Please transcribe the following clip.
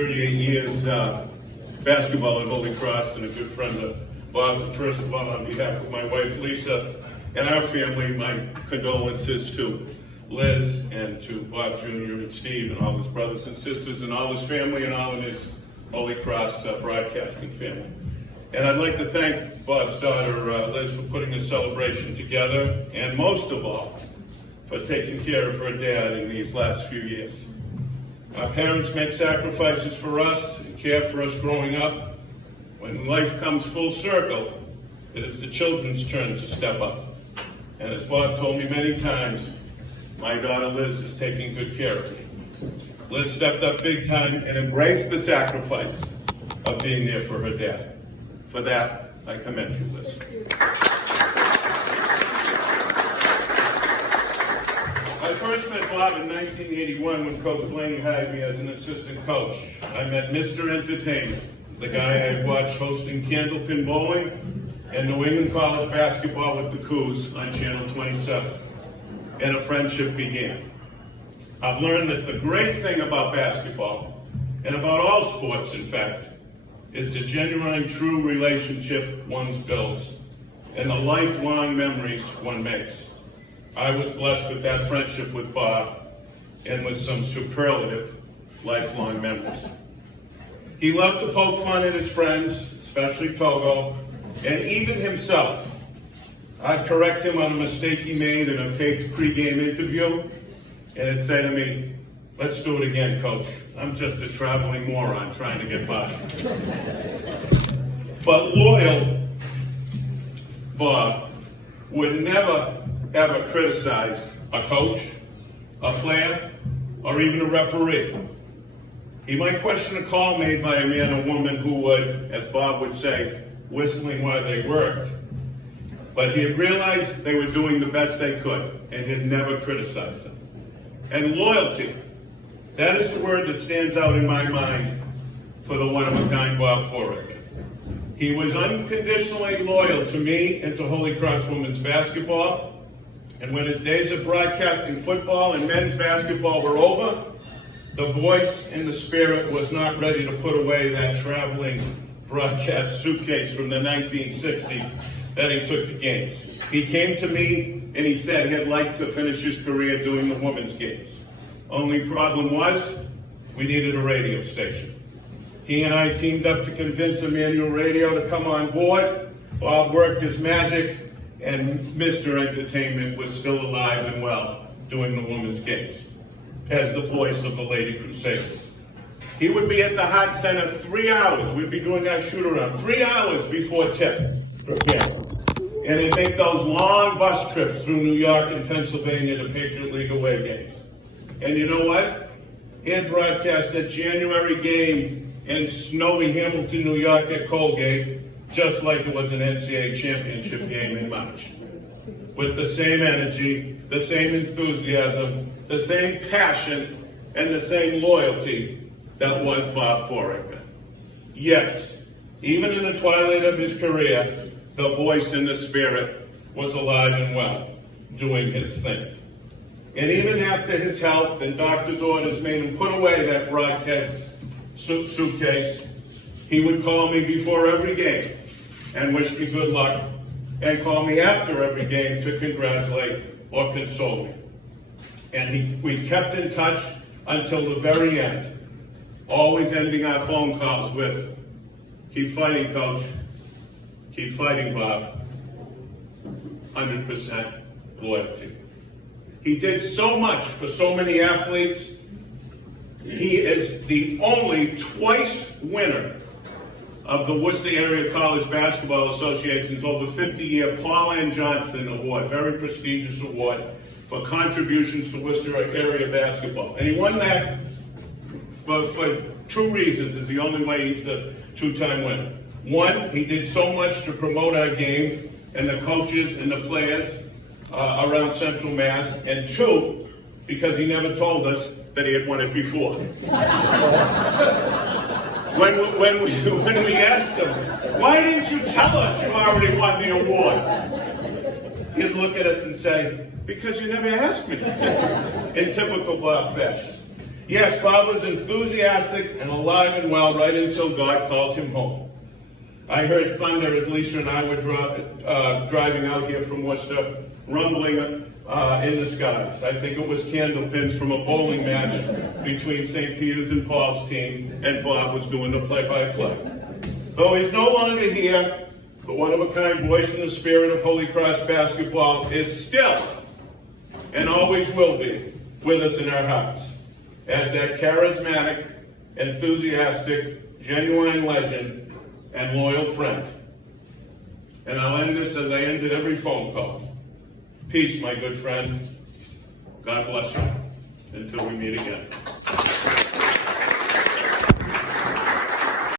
38 years basketball at Holy Cross, and a good friend of Bob. First of all, on behalf of my wife Lisa and our family, my condolences to Liz and to Bob Jr. and Steve and all his brothers and sisters and all his family and all of his Holy Cross broadcasting family. And I'd like to thank Bob's daughter Liz for putting this celebration together, and most of all, for taking care of her dad in these last few years. Our parents make sacrifices for us and care for us growing up. When life comes full circle, it is the children's turn to step up. And as Bob told me many times, my daughter Liz is taking good care of me. Liz stepped up big time and embraced the sacrifice of being there for her dad. For that, I commend you, Liz. I first met Bob in 1981 when Coach Lang hired me as an assistant coach. I met Mr. Entertainment, the guy I had watched hosting Candlepin Bowling and New England College basketball with the Cougs on Channel 27, and a friendship began. I've learned that the great thing about basketball, and about all sports in fact, is the genuine, true relationship one builds and the lifelong memories one makes. I was blessed with that friendship with Bob and with some superlative lifelong memories. He loved to poke fun at his friends, especially Togo, and even himself. I'd correct him on a mistake he made in a taped pregame interview, and he'd say to me, "Let's do it again, Coach. I'm just a traveling moron trying to get by." But loyal Bob would never, ever criticize a coach, a player, or even a referee. He might question a call made by a man or woman who would, as Bob would say, whistling while they worked. But he had realized they were doing the best they could, and he'd never criticized them. And loyalty, that is the word that stands out in my mind for the one-of-a-kind Bob Fouracre. He was unconditionally loyal to me and to Holy Cross women's basketball. And when his days of broadcasting football and men's basketball were over, the voice and the spirit was not ready to put away that traveling broadcast suitcase from the 1960s that he took to games. He came to me and he said he'd like to finish his career doing the women's games. Only problem was, we needed a radio station. He and I teamed up to convince Emmanuel Radio to come on board. Bob worked his magic, and Mr. Entertainment was still alive and well doing the women's games as the voice of the Lady Crusaders. He would be at the Hot Center 3 hours. We'd be doing our shoot-around 3 hours before tip for camera. And he'd make those long bus trips through New York and Pennsylvania to Patriot League away games. And you know what? He had broadcast a January game in snowy Hamilton, New York at Colgate, just like it was an NCAA championship game in March. With the same energy, the same enthusiasm, the same passion, and the same loyalty that was Bob Fouracre. Yes, even in the twilight of his career, the voice and the spirit was alive and well, doing his thing. And even after his health and doctor's orders made him put away that broadcast suitcase, he would call me before every game and wish me good luck, and call me after every game to congratulate or console me. And we kept in touch until the very end, always ending our phone calls with, "Keep fighting, Coach. Keep fighting, Bob." 100% loyalty. He did so much for so many athletes. He is the only twice winner of the Worcester Area College Basketball Association's over 50-year Paul N. Johnson Award, very prestigious award for contributions to Worcester area basketball. And he won that for two reasons. Is the only way he's the two-time winner. One, he did so much to promote our game and the coaches and the players around Central Mass. And two, because he never told us that he had won it before. When we asked him, "Why didn't you tell us you already won the award?" He'd look at us and say, "Because you never asked me," in typical Bob fashion. Yes, Bob was enthusiastic and alive and well right until God called him home. I heard thunder as Lisa and I were driving out here from Worcester, rumbling in the skies. I think it was candle pins from a bowling match between St. Peter's and Paul's team, and Bob was doing the play-by-play. Though he's no longer here, the one-of-a-kind voice in the spirit of Holy Cross basketball is still, and always will be, with us in our hearts, as that charismatic, enthusiastic, genuine legend, and loyal friend. And I'll end this as I ended every phone call. Peace, my good friend. God bless you. Until we meet again.